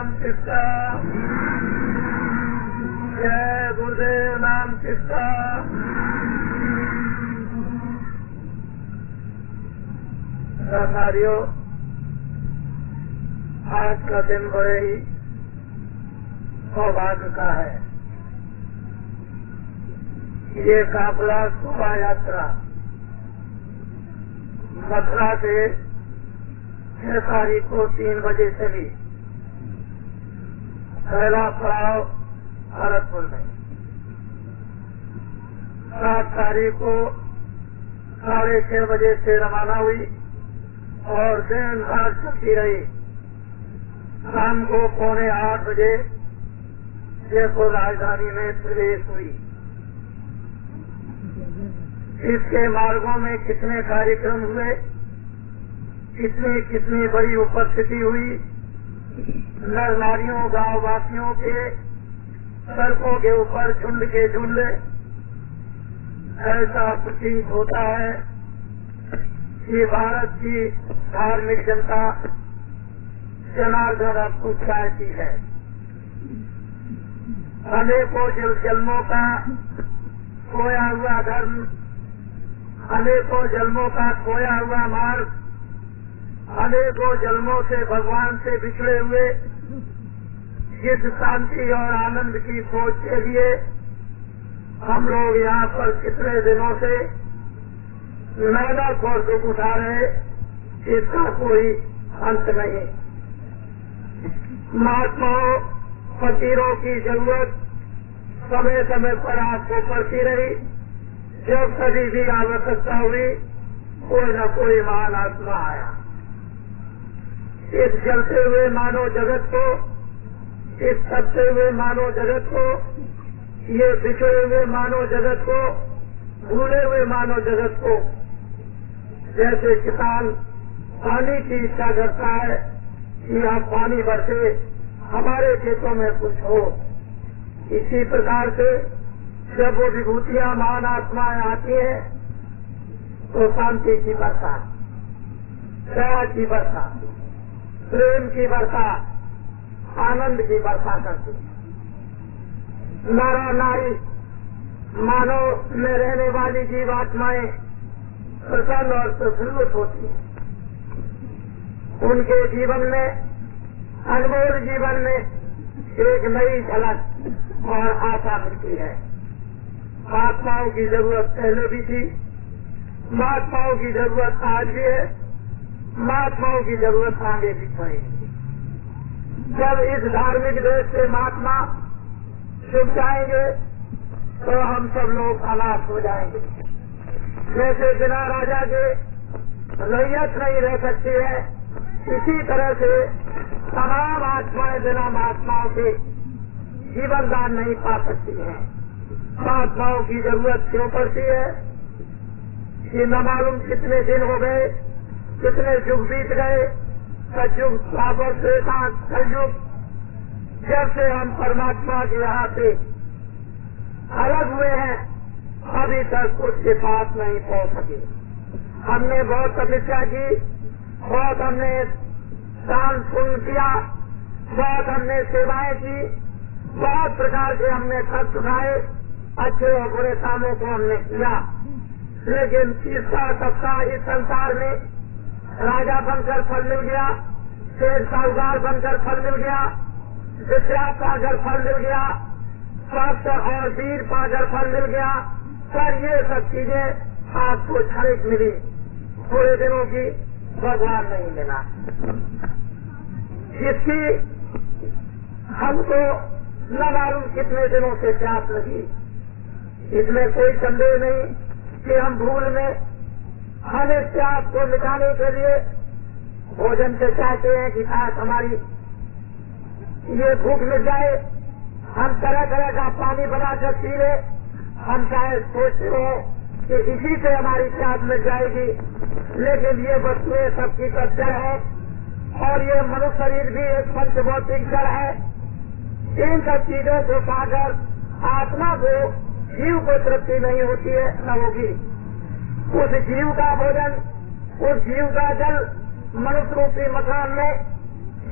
नाम किसका, जय गुरुदेव नाम किसका। साथियों, आज का दिन बड़े ही सौभाग्य का है। ये काफिला शोभा यात्रा मथुरा से 6 तारीख को 3 बजे चली। पहला पड़ाव भरतपुर में, 7 तारीख को 6:30 बजे से रवाना हुई और दिन भर चलती रही। शाम को 7:45 बजे जयपुर राजधानी में प्रवेश हुई। इसके मार्गों में कितने कार्यक्रम हुए, कितनी बड़ी उपस्थिति हुई। नर नारियों, गांव वासियों के सड़कों के ऊपर झुंड के झुंड। ऐसा प्रतीत होता है कि भारत की धार्मिक जनता जनार्दन अब कुछ चाहती है। अनेकों जन्मों का खोया हुआ धर्म, अनेकों जन्मों का खोया हुआ मार्ग, अनेकों जन्मों से भगवान से बिछड़े हुए जिस शांति और आनंद की खोज के लिए हम लोग यहाँ पर कितने दिनों से मेहनत और दुख उठा रहे, इसका कोई अंत नहीं। महात्माओं, फकीरों की जरूरत समय समय पर आपको पड़ती रही। जब कभी भी आवश्यकता हुई, कोई न कोई महान आत्मा आया। इस जलते हुए मानव जगत को, इस तपते हुए मानव जगत को, ये बिछड़े हुए मानव जगत को, भूले हुए मानव जगत को, जैसे किसान पानी की इच्छा करता है कि यहाँ पानी बरसे, हमारे खेतों में कुछ हो, इसी प्रकार से जब वो विभूतियाँ महान आत्माएं आती है तो शांति की वर्षा, दया की वर्षा, प्रेम की वर्षा, आनंद की वर्षा करती है। नारा नारी मानव में रहने वाली जीवात्माएं प्रसन्न और प्रफुल्लित होती हैं। उनके जीवन में, अनमोल जीवन में एक नई झलक और आशा मिलती है। महात्माओं की जरूरत पहले भी थी, महात्माओं की जरूरत आज भी है, महात्माओं की जरूरत आगे भी पड़ेगी। जब इस धार्मिक देश से महात्मा छुप जाएंगे तो हम सब लोग अनाथ हो जाएंगे। जैसे बिना राजा के रैयत नहीं रह सकती है, इसी तरह से तमाम आत्माएं बिना महात्माओं के जीवन दान नहीं पा सकती हैं। महात्माओं की जरूरत क्यों पड़ती है कि न मालूम कितने दिन हो गए, कितने युग बीत गए, सतयुग, द्वापर, त्रेता, कलयुग, जब से हम परमात्मा के यहाँ से अलग हुए हैं, अभी तक उसके पास नहीं पहुँच सके। हमने बहुत तपस्या की, बहुत हमने दान पुण्य किया, बहुत हमने सेवाएं की, बहुत प्रकार के हमने कष्ट उठाए, अच्छे और बुरे कामों को हमने किया। लेकिन तीसरा सप्ताह इस संसार में राजा बनकर फल मिल गया, शेर साहूकार बनकर फल मिल गया, विद्या पाकर फल मिल गया, भक्त और वीर पाकर फल मिल गया, पर ये सब चीजें आपको क्षणिक मिली, थोड़े दिनों की भगवान नहीं मिला। जिसकी हमको न मालूम कितने दिनों से प्यास लगी। इसमें कोई संदेह नहीं कि हम भूल में हमें प्यास को मिटाने के लिए भोजन से चाहते हैं कि आज हमारी ये भूख मिट जाए, हम तरह तरह का पानी बनाकर पी ले। हम शायद सोचते हो कि इसी से हमारी प्यास मिट जाएगी, लेकिन ये वस्तुएं सबकी जड़ है और ये मनुष्य शरीर भी एक पंचभौतिक जड़ है। इन सब चीजों को पाकर आत्मा को, जीव को तृप्ति नहीं होती है, न होगी। उस जीव का भोजन, उस जीव का जल मनुष्य रूपी मकान में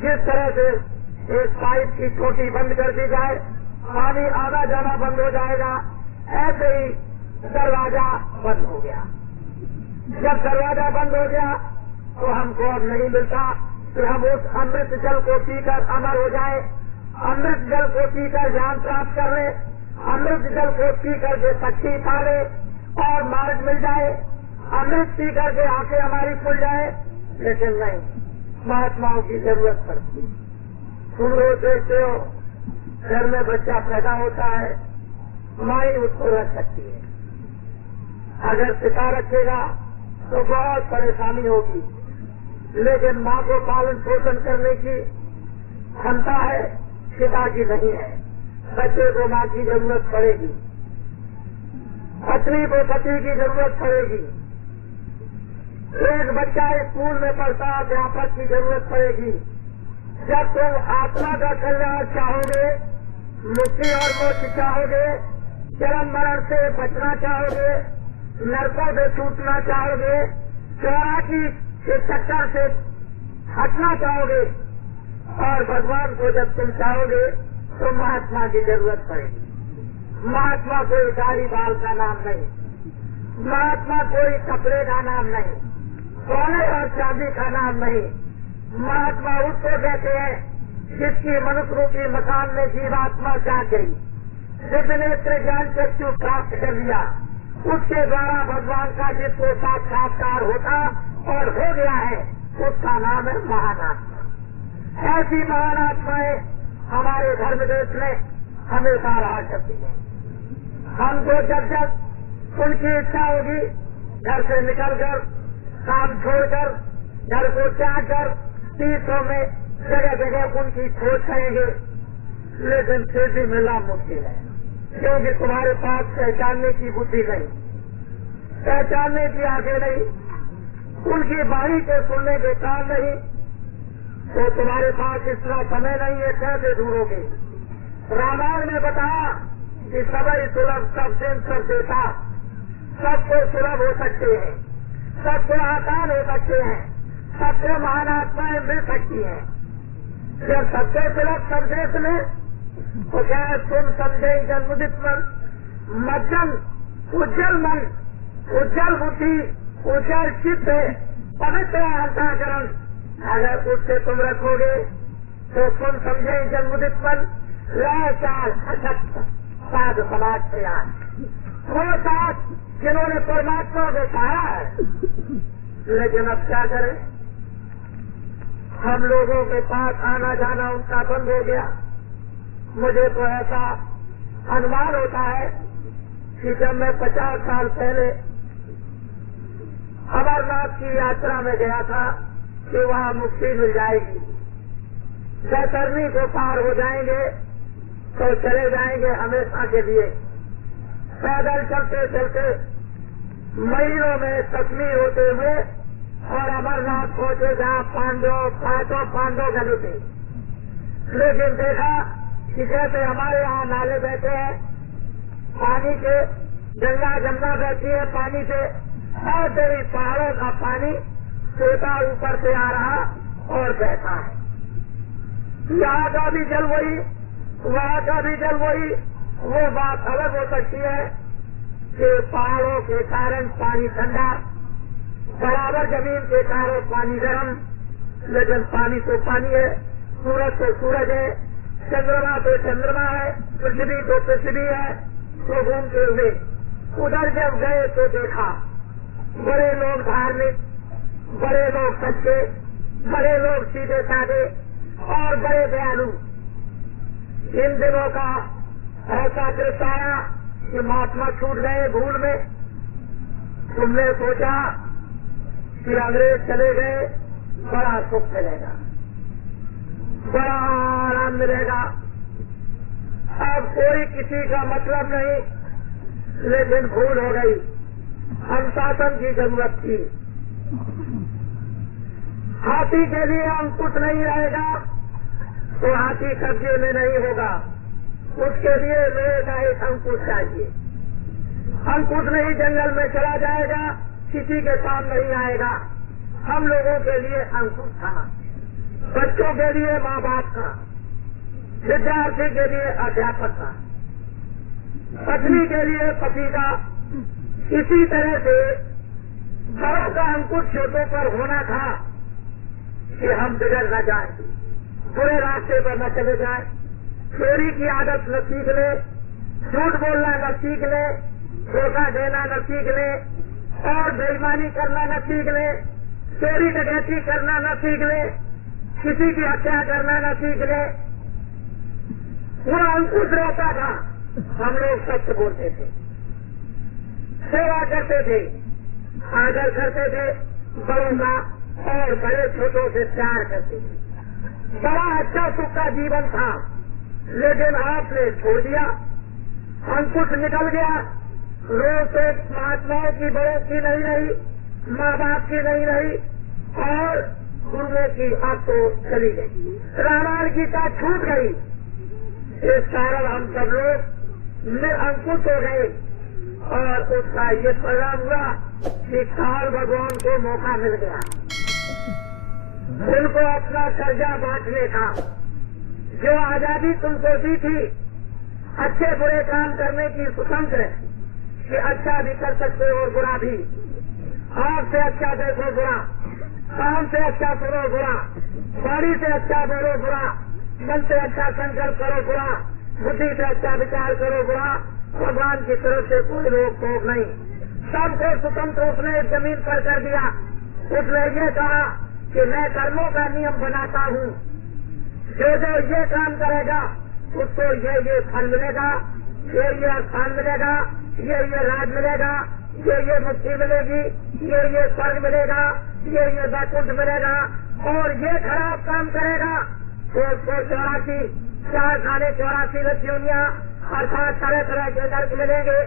जिस तरह से एक पाइप की छोटी बंद कर दी जाए, पानी आना जाना बंद हो जाएगा। ऐसे ही दरवाजा बंद हो गया। जब दरवाजा बंद हो गया तो हमको अब नहीं मिलता कि हम उस अमृत जल को पीकर अमर हो जाए, अमृत जल को पीकर ज्ञान प्राप्त कर ले, अमृत जल को पीकर के शक्ति पा ले और मार्ग मिल जाए, अमृत पीकर के आंखें हमारी खुल जाए। लेकिन नहीं, महात्माओं की जरूरत पड़ती। तुम रोज देखते हो घर में बच्चा पैदा होता है, माँ ही उसको रख सकती है। अगर पिता रखेगा तो बहुत परेशानी होगी, लेकिन माँ को पालन पोषण करने की क्षमता है, पिता की नहीं है। बच्चे को माँ की जरूरत पड़ेगी, पत्नी को पति की जरूरत पड़ेगी, एक बच्चा स्कूल में पढ़ता अध्यापक की जरूरत पड़ेगी। जब तुम आत्मा का कल्याण चाहोगे, मुक्ति और मोक्ष चाहोगे, जन्म मरण से बचना चाहोगे, नरकों से छूटना चाहोगे, चौरासी के चक्कर से हटना चाहोगे और भगवान को जब तुम चाहोगे तो महात्मा की जरूरत पड़ेगी। महात्मा कोई दाढ़ी बाल का नाम नहीं, महात्मा कोई कपड़े का नाम नहीं, सोने और चांदी का नाम नहीं। महात्मा उसको कहते हैं जिसकी मनुष्य रूपी मकान में जीवात्मा जा गई, जिसने ज्ञान चक्षु प्राप्त कर लिया, उसके द्वारा भगवान का जिसको साक्षात्कार होता और हो गया है, उसका नाम है महान आत्मा। ऐसी महान आत्माएं हमारे धर्म देश में हमेशा रहा करती है। हमको जब जब उनकी इच्छा होगी, घर से निकलकर, काम छोड़कर, घर को त्याग कर तीर्थों में जगह जगह उनकी खोज करेंगे, लेकिन फिर भी मिलना मुश्किल है, क्योंकि तुम्हारे पास पहचानने की बुद्धि नहीं, पहचानने की आंखें नहीं, उनकी वाणी के सुनने के कान नहीं, तो तुम्हारे पास इतना समय नहीं है, कैसे ढूंढोगे। रामायण में बताया कि सबई सुलभ सब दिन सब देता, सबको सुलभ हो सकते हैं, सबको आसान हो सकते हैं, सबको महान आत्माएं मिल सकती हैं। जब सबको सुलभ सब देश में, तो क्या तुम समझे जन्मदित मन, मध्यम उज्जवल मन, उज्जवल बुद्धि, उज्जवल चित्त, पवित्र अंतःकरण अगर उससे तुम रखोगे तो तुम समझे जन्मदित मन, लय चाल अशक्त साध समाज प्रयास, वो साथ जिन्होंने परमात्मा को पाया है। लेकिन अब क्या करें, हम लोगों के पास आना जाना उनका बंद हो गया। मुझे तो ऐसा अनुमान होता है कि जब मैं 50 साल पहले अमरनाथ की यात्रा में गया था कि वहाँ मुक्ति मिल जाएगी, बैतरनी को पार हो जाएंगे तो चले जाएंगे हमेशा के लिए। पैदल चलते चलते महीनों में कश्मीर होते हुए और अमरनाथ पहुंचे जहाँ पांचों पांडव गले थे। लेकिन देखा कि जैसे हमारे यहाँ नाले बहते हैं पानी के, गंगा जमुना बहती है पानी से, और तेरी पहाड़ों का पानी छोटा ऊपर से आ रहा और बहता है। यहाँ का भी जल वही, वहाँ का भी जल वही। वो बात अलग हो सकती है कि पहाड़ों के कारण पानी ठंडा, बराबर जमीन के कारण पानी गर्म, लेकिन पानी तो पानी है, सूरज तो सूरज है, चंद्रमा तो चंद्रमा है, पृथ्वी तो पृथ्वी है। तो घूमते हुए उधर जब गए तो देखा बड़े लोग धार्मिक, बड़े लोग सच्चे, बड़े लोग सीधे साधे और बड़े दयालु। इन दिनों का ऐसा दृश्य आया कि महात्मा छूट गए भूल में। तुमने सोचा कि अंग्रेज चले गए, बड़ा सुख मिलेगा, बड़ा आराम मिलेगा, अब कोई किसी का मतलब नहीं। लेकिन भूल हो गई, अनुशासन की जरूरत थी। हाथी के लिए अंकुश नहीं रहेगा तो हाथी कब्जे में नहीं होगा, उसके लिए लोहे का एक अंकुश चाहिए। अंकुश नहीं जंगल में चला जाएगा, किसी के काम नहीं आएगा। हम लोगों के लिए अंकुश था, बच्चों के लिए माँ बाप का, विद्यार्थी के लिए अध्यापक का, पत्नी के लिए पति का। इसी तरह से बड़ों का अंकुश छोटों पर होना था कि हम बिगड़ न जाए, बुरे रास्ते पर न चले जाए, चोरी की आदत न सीख ले, झूठ बोलना न सीख ले, धोखा देना न सीख ले, और बेईमानी करना न सीख ले, चोरी डकैती करना न सीख ले, किसी की हत्या करना न सीख ले। वो अंकुश रहता था। हम लोग सत्य बोलते थे, सेवा करते थे, आदर करते थे बड़ों का, और बड़े छोटों से प्यार करते थे। बड़ा अच्छा सुख का जीवन था। लेकिन आपने छोड़ दिया, अंकुश निकल गया। रोज तो महात्माओं की, बड़ों की नहीं रही, माँ बाप की नहीं रही, और गुरुओं की अब तो चली गई। रामायण गीता छूट गई। इस कारण हम सब लोग निरंकुश हो गए, और उसका ये परिणाम हुआ कि काल भगवान को मौका मिल गया उनको अपना कर्जा बांटने का। जो आजादी तुमको दी थी अच्छे बुरे काम करने की, स्वतंत्र, कि अच्छा भी कर सकते हो और बुरा भी, आँख से अच्छा देखो बुरा, कान से अच्छा सुनो बुरा, वाणी से अच्छा बोलो बुरा, मन से अच्छा संकल्प करो बुरा, बुद्धि से अच्छा विचार करो बुरा। भगवान की तरफ से कोई रोक टोक नहीं, सबको स्वतंत्र उसने जमीन पर कर दिया। उसने ये कहा कि मैं कर्मों का नियम बनाता हूँ, जो जो ये काम करेगा उसको ये फल मिलेगा, ये स्थान मिलेगा, ये राज मिलेगा, ये मुक्ति मिलेगी, ये स्वर्ग मिलेगा, ये वैकुंठ मिलेगा। और ये खराब काम करेगा तो उसको 84 चार खाने 84 लक्ष्योनियाँ अर्थात तरह तरह के नर्क मिलेंगे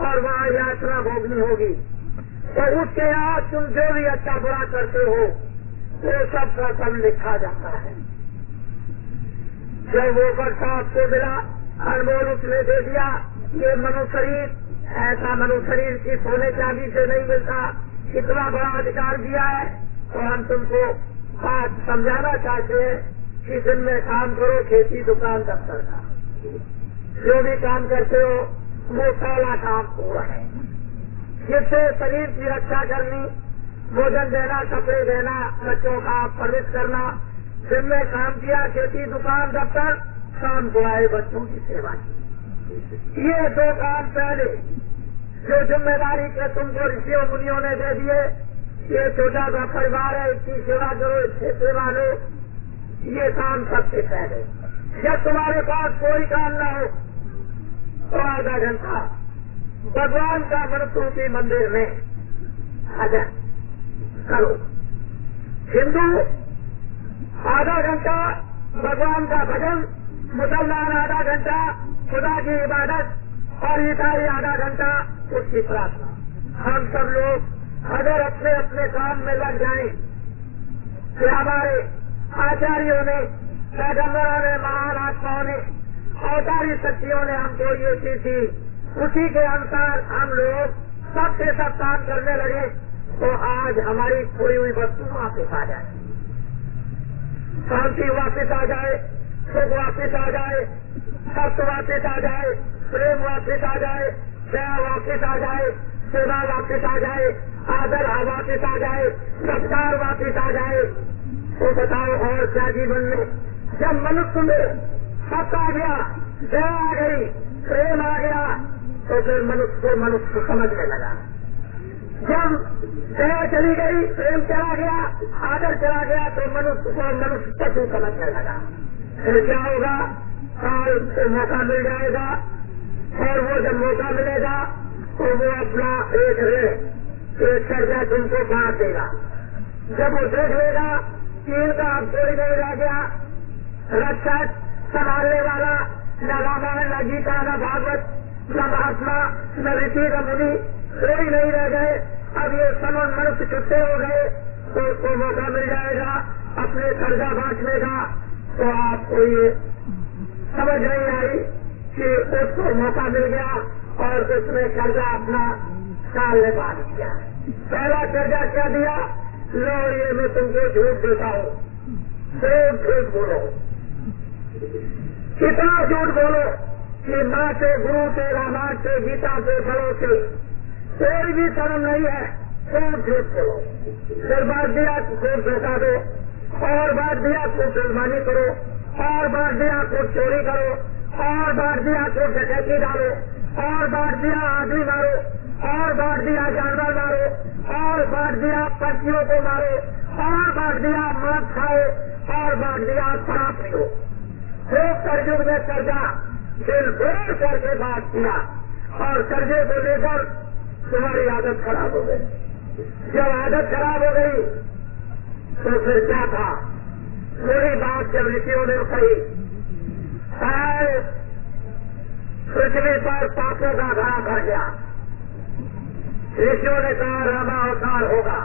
और वहाँ यात्रा भोगनी होगी। तो उसके आज तुम जो भी अच्छा बुरा करते हो वो सब का सब लिखा जाता है। जब वो बरसात को मिला, अनमोल उसने दे दिया, ये मनुष्य शरीर, ऐसा मनुष्य शरीर की सोने चांदी से नहीं मिलता, कितना बड़ा अधिकार दिया है। तो हम तुमको बात समझाना चाहते हैं कि दिन में काम करो, खेती दुकान दफ्तर का, जो भी काम करते हो वो पहला काम पूरा है, जिससे शरीर की रक्षा करनी, भोजन देना, कपड़े देना, बच्चों का परवरिश करना। दिन में काम किया, खेती दुकान दफ्तर, शाम को आए बच्चों की सेवा की। ये 2 काम पहले जो जिम्मेदारी के तुमको ऋषियों मुनियों ने दे दिए, ये छोटा सा परिवार है, इसकी सेवा करो, इससे सेवा लो, ये काम सबसे पहले। जब तुम्हारे पास कोई काम न हो तो आधा घंटा भगवान का मनुष्य मंदिर में भजन करो। हिंदू आधा घंटा भगवान का भजन, मुसलमान आधा घंटा खुदा की इबादत, और ईसाई आधा घंटा उसकी प्रार्थना। हम सब लोग अगर अपने अपने काम में लग जाएं, कि हमारे आचार्यों ने, पैगंबरों ने, महान आत्माओं ने, अवतारी शक्तियों ने हमको ये दी थी, उसी के अनुसार हम लोग सबसे सब काम करने लगे, तो आज हमारी खोई हुई वस्तु वापस आ जाए, शांति वापस आ जाए, सुख वापस आ जाए, सत्य वापस आ जाए, प्रेम वापस आ जाए, दया वापस आ जाए, सेवा वापस आ जाए, आदर वापस आ जाए, संस्कार वापस आ जाए। तो बताओ और क्या जीवन में? जब मनुष्य में सत्य आ गया, दया आ गई, प्रेम आ गया, तो फिर मनुष्य को समझने लगा। जब दया चली गई, प्रेम चला गया, आदर चला गया, तो मनुष्य पशु समझने लगा। फिर क्या होगा? काल को मौका मिल जाएगा, और वो जब मौका मिलेगा तो वो अपना एक कर्जा तुमको बांट देगा। जब वो देख लेगा कि इनका अब कोई नहीं रह गया, रक्षक संभालने वाला, न रामायण, न गीता, न भागवत, न महात्मा, न ऋषि, न मुनि, कोई नहीं रह गए, अब ये समन मनुष्य छुट्टे हो गए, तो उसको मौका मिल जाएगा अपने कर्जा बांटने का। तो आपको ये समझ नहीं आई कि उसको मौका मिल गया और उसने कर्जा अपना साल में बांट दिया। पहला कर्जा क्या दिया? लो ये मैं तुमको झूठ देता हूँ, झूठ बोलो। कितना झूठ बोलो कि माँ से, गुरु से, रामायण से, गीता से, बड़ों से कोई भी शर्म नहीं है, खूब झूठ बोलो। फिर बात दिया तो खूब धोखा दो, और बात दिया तो बेईमानी करो, और बात दिया तो चोरी करो, और बात दिया तो डकैती डालो, और बात दिया आदमी मारो, और बात दिया जानवर मारो, और बात दिया पक्षियों को मारो, और बात दिया मद खाओ, और बात दिया शराब पियो। खूब कर्जुग में कर्जा दिल भर करके बात किया, और कर्जे को लेकर तुम्हारी आदत खराब हो गई। जब आदत खराब हो गई तो फिर क्या था? थोड़ी बात जब ऋषियों ने कही, पृथ्वी पर पापों का घड़ा भर गया। ऋषियों ने कहा रामावतार होगा।